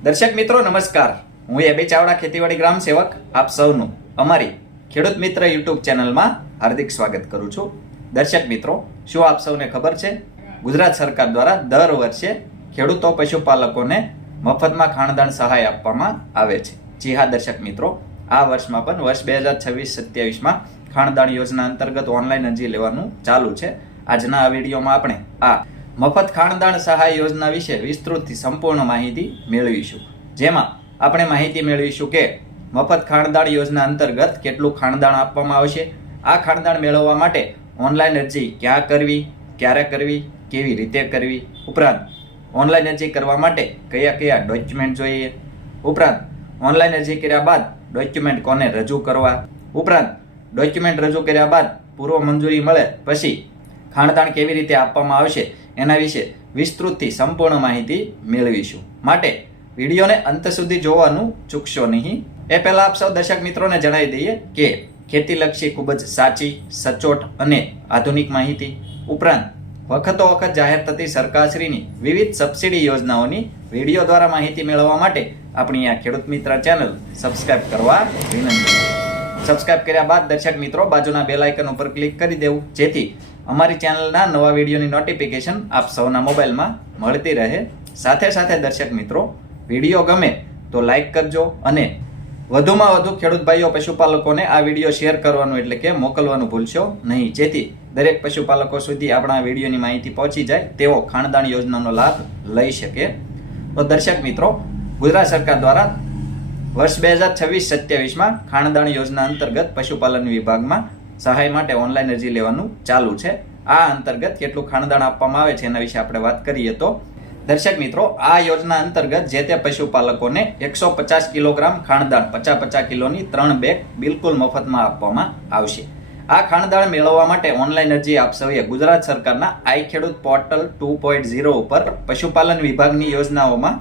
દર્શક મિત્રો નમસ્કાર, હું એબી ચાવડા ખેતીવાડી ગ્રામ સેવક આપ સૌનું અમારી ખેડૂત મિત્ર યુટ્યુબ ચેનલમાં હાર્દિક સ્વાગત કરું છું। દર્શક મિત્રો, શું આપ સૌને ખબર છે, ગુજરાત સરકાર દ્વારા દર વર્ષે ખેડૂતો પશુપાલકોને મફતમાં ખાણદાણ સહાય આપવામાં આવે છે। જી હા દર્શક મિત્રો, આ વર્ષમાં પણ વર્ષ 2026-27માં ખાણદાણ યોજના અંતર્ગત ઓનલાઈન અરજી લેવાનું ચાલુ છે। આજના આ વિડીયોમાં આપણે આ મફત ખાણદાણ સહાય યોજના વિશે વિસ્તૃતથી સંપૂર્ણ માહિતી મેળવીશું, જેમાં આપણે માહિતી મેળવીશું કે મફત ખાણદાણ યોજના અંતર્ગત કેટલું ખાણદાણ આપવામાં આવશે, આ ખાણદાણ મેળવવા માટે ઓનલાઈન અરજી ક્યાં કરવી, ક્યારે કરવી, કેવી રીતે કરવી, ઉપરાંત ઓનલાઈન અરજી કરવા માટે કયા કયા ડોક્યુમેન્ટ જોઈએ, ઉપરાંત ઓનલાઈન અરજી કર્યા બાદ ડોક્યુમેન્ટ કોને રજૂ કરવા, ઉપરાંત ડોક્યુમેન્ટ રજૂ કર્યા બાદ પૂર્વ મંજૂરી મળે પછી ખાણદાણ કેવી રીતે આપવામાં આવશે એના વિશે વિસ્તૃતથી સંપૂર્ણ માહિતી મેળવીશું। માટે વિડીયોને અંત સુધી જોવાનું ચૂકશો નહીં। એ પહેલા આપ સૌ દર્શક મિત્રોને જણાવી દઈએ કે ખેતીલક્ષી ખૂબ જ સાચી, સચોટ અને આધુનિક માહિતી, ઉપરાંત વખતો વખત જાહેર થતી સરકારશ્રીની વિવિધ સબસિડી યોજનાઓની વિડીયો દ્વારા માહિતી મેળવવા માટે આપણી આ ખેડૂત મિત્ર ચેનલ સબસ્ક્રાઇબ કરવા વિનંતી। સબસ્ક્રાઇબ કર્યા બાદ દર્શક મિત્રો બાજુના બેલ આઇકન ઉપર ક્લિક કરી દેવું, જેથી અમારી ચેનલના નવા વિડીયોની નોટિફિકેશન આપ સૌના મોબાઈલમાં મળતી રહે। સાથે સાથે દર્શક મિત્રો, વિડીયો ગમે તો લાઈક કરજો અને વધુમાં વધુ ખેડૂત ભાઈઓ પશુપાલકોને આ વિડીયો શેર કરવાનું એટલે કે મોકલવાનું ભૂલશો નહીં, જેથી દરેક પશુપાલકો સુધી આપણા વિડીયોની માહિતી પહોંચી જાય, તેઓ ખાણદાણ યોજનાનો લાભ લઈ શકે। તો દર્શક મિત્રો, ગુજરાત સરકાર દ્વારા વર્ષ 2026-27માં ખાણદાણ યોજના અંતર્ગત પશુપાલન વિભાગમાં સહાય માટે ઓનલાઈન અરજી લેવાનું ચાલુ છે। આ અંતર્ગત કેટલું ખાણદાણ આપવામાં આવે છે એના વિશે આપણે વાત કરીએ તો દર્શક મિત્રો, આ યોજના અંતર્ગત જે તે પશુપાલકોને 150 કિલોગ્રામ ખાણદાણ 50-50 કિલોની 3 બેગ બિલકુલ મફતમાં આપવામાં આવશે। આ ખાણદાણ મેળવવા માટે ઓનલાઈન અરજી આપ સૌએ ગુજરાત સરકારના આઈ ખેડૂત પોર્ટલ 2.0 ઉપર પશુપાલન વિભાગની યોજનાઓમાં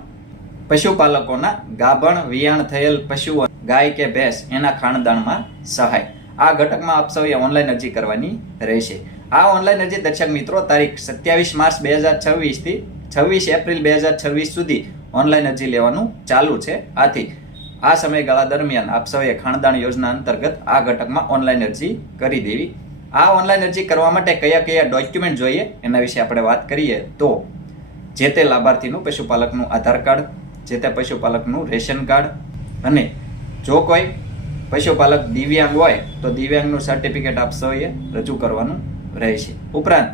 પશુપાલકોના ગાભણ વિયાણ થયેલ પશુઓ ગાય કે ભેંસ એના ખાણદાણમાં સહાય આ ઘટકમાં આપ સૌએ ઓનલાઈન અરજી કરવાની રહેશે। આ ઓનલાઈન અરજી દર્શક મિત્રો તારીખ 27 માર્ચ 2026 થી 26 એપ્રિલ 2026 સુધી ઓનલાઈન અરજી લેવાનું ચાલુ છે। આથી આ સમયગાળા દરમિયાન આપ સૌએ ખાણદાણ યોજના અંતર્ગત આ ઘટકમાં ઓનલાઈન અરજી કરી દેવી। આ ઓનલાઈન અરજી કરવા માટે કયા કયા ડોક્યુમેન્ટ જોઈએ એના વિશે આપણે વાત કરીએ તો જે તે લાભાર્થીનું પશુપાલકનું આધાર કાર્ડ, જે તે પશુપાલકનું રેશન કાર્ડ, અને જો કોઈ પશુપાલક દિવ્યાંગ હોય તો દિવ્યાંગનું સર્ટિફિકેટ આપ સૌએ રજૂ કરવાનું રહેશે। ઉપરાંત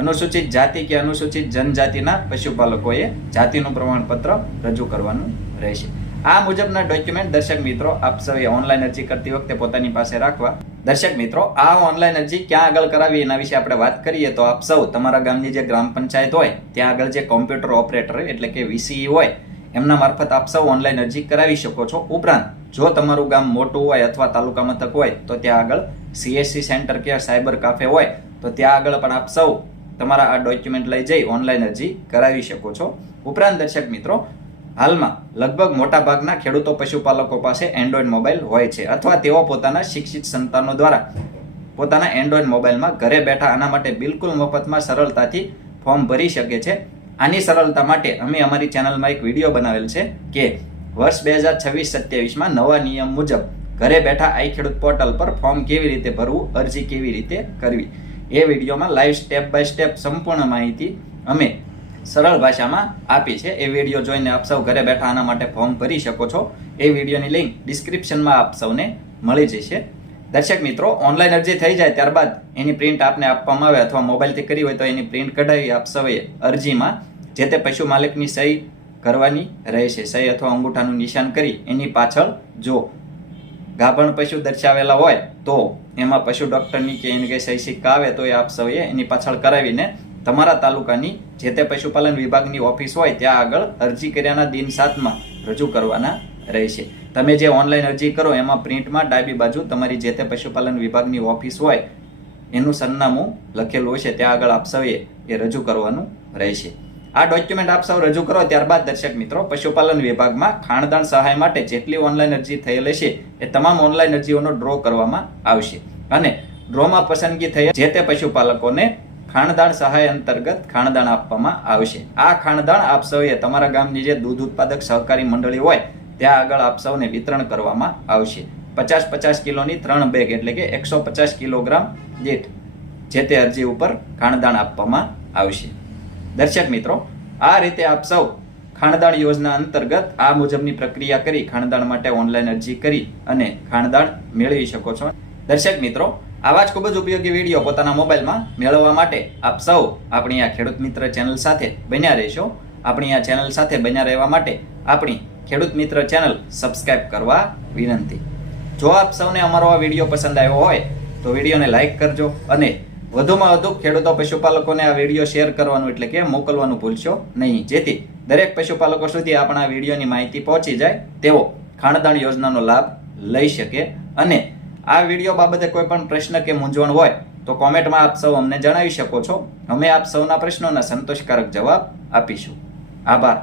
અનુસૂચિત જાતિ કે અનુસૂચિત જનજાતિના પશુપાલકોએ જાતિનું પ્રમાણપત્ર રજૂ કરવાનું રહેશે। આ મુજબના ડોક્યુમેન્ટ દર્શક મિત્રો આપ સૌએ ઓનલાઈન અરજી કરતી વખતે પોતાની પાસે રાખવા। દર્શક મિત્રો, આ ઓનલાઈન અરજી ક્યાં આગળ કરાવી એના વિશે આપણે વાત કરીએ તો આપ સૌ તમારા ગામની જે ગ્રામ પંચાયત હોય ત્યાં આગળ જે કોમ્પ્યુટર ઓપરેટર એટલે કે વીસીઈ હોય એમના મારફત આપ સૌ ઓનલાઈન અરજી કરાવી શકો છો। ઉપરાંત જો તમારું ગામ મોટું હોય અથવા તાલુકા મથક હોય તો ત્યાં આગળ સીએસસી સેન્ટર કે સાયબર કાફે હોય તો ત્યાં આગળ પણ આપ સૌ તમારા આ ડોક્યુમેન્ટ લઈ જઈ ઓનલાઈન અરજી કરાવી શકો છો। ઉપરાંત દર્શક મિત્રો, હાલમાં લગભગ મોટા ભાગના ખેડૂતો પશુપાલકો પાસે એન્ડ્રોઈડ મોબાઈલ હોય છે અથવા તેઓ પોતાના શિક્ષિત સંતાનો દ્વારા પોતાના એન્ડ્રોઈડ મોબાઈલમાં ઘરે બેઠા આના માટે બિલકુલ મફતમાં સરળતાથી ફોર્મ ભરી શકે છે। આની સરળતા માટે અમે અમારી ચેનલમાં એક વિડીયો બનાવેલ છે કે વર્ષ 2026-27માં નવા નિયમ મુજબ ઘરે બેઠા આઈ ખેડૂત પોર્ટલ પર ફોર્મ કેવી રીતે ભરવું, અરજી કેવી રીતે કરવી, એ વિડીયોમાં લાઈવ સ્ટેપ બાય સ્ટેપ સંપૂર્ણ માહિતી અમે સરળ ભાષામાં આપી છે। એ વિડીયો જોઈને આપ સૌ ઘરે બેઠા આના માટે ફોર્મ ભરી શકો છો। એ વિડીયોની લિંક ડિસ્ક્રિપ્શનમાં આપ સૌને મળી જશે। દર્શક મિત્રો, ઓનલાઈન અરજી થઈ જાય ત્યારબાદ એની પ્રિન્ટ આપને આપવામાં આવે અથવા મોબાઈલથી કરી હોય તો એની પ્રિન્ટ કઢાવી આપ સૌએ અરજીમાં જે તે પશુ માલિકની સહી કરવાની રહેશે। સહી અથવા અંગૂઠાનું નિશાન કરી એની પાછળ જો ગાભણ પશુ દર્શાવેલા હોય તો એમાં પશુ ડોક્ટરની કે એની કઈ સહી સિક્કા આવે તો એ આપ સૌએ એની પાછળ કરાવીને તમારા તાલુકાની જે તે પશુપાલન વિભાગની ઓફિસ હોય ત્યાં આગળ અરજી કર્યાના દિન 7માં રજૂ કરવાના રહેશે। તમે જે ઓનલાઈન અરજી કરો એમાં પ્રિન્ટમાં ડાબી બાજુ તમારી જે તે પશુપાલન વિભાગની ઓફિસ હોય એનું સરનામું લખેલું હશે, ત્યાં આગળ આપ સૌએ એ રજૂ કરવાનું રહેશે। આ ડોક્યુમેન્ટ આપ સૌ રજૂ કરો ત્યારબાદ દર્શક મિત્રો, પશુપાલન વિભાગમાં ખાણદાણ સહાય માટે જેટલી ઓનલાઈન અરજી થયેલ હશે એ તમામ ઓનલાઈન અરજીઓનો ડ્રો કરવામાં આવશે અને ડ્રોમાં પસંદગી થયેલ જે તે પશુપાલકોને ખાણદાણ સહાય અંતર્ગત ખાણદાણ આપવામાં આવશે. આ ખાણદાણ આપ સૌએ તમારા ગામની જે દૂધ ઉત્પાદક સહકારી મંડળી હોય ત્યાં આગળ આપ સૌને વિતરણ કરવામાં આવશે. 50-50 કિલોની 3 બેગ એટલે કે 150 કિલોગ્રામ દીઠ જે તે અરજી ઉપર ખાણદાણ આપવામાં આવશે. દર્શક મિત્રો, આ રીતે આપ સૌ ખાણદાણ યોજના અંતર્ગત આ મુજબની પ્રક્રિયા કરી ખાણદાણ માટે ઓનલાઈન અરજી કરી અને ખાણદાણ મેળવી શકો છો. દર્શક મિત્રો, આવા જ ખૂબ જ ઉપયોગી વિડીયો પોતાના મોબાઈલમાં મેળવવા માટે આપ સૌ આપણી આ ખેડૂત મિત્ર ચેનલ સાથે બન્યા રહેશો. આપણી આ ચેનલ સાથે બન્યા રહેવા માટે આપણી ખેડૂત મિત્ર ચેનલ સબસ્ક્રાઇબ કરવા વિનંતી. જો આપ સૌને અમારો આ વિડીયો પસંદ આવ્યો હોય તો વિડીયોને લાઈક કરજો અને વધુમાં વધુ ખેડૂતો પશુપાલકોને આ વિડીયો શેર કરવાનું એટલે કે મોકલવાનું ભૂલશો નહીં, જેથી દરેક પશુપાલકો સુધી આપણા વિડીયોની માહિતી પહોંચી જાય તેઓ ખાણદાણ યોજનાનો લાભ લઈ શકે. અને આ વિડીયો બાબતે કોઈ પણ પ્રશ્ન કે મૂંઝવણ હોય તો કોમેન્ટમાં આપ સૌ અમને જણાવી શકો છો. અમે આપ સૌના પ્રશ્નોના સંતોષકારક જવાબ આપીશું. આભાર.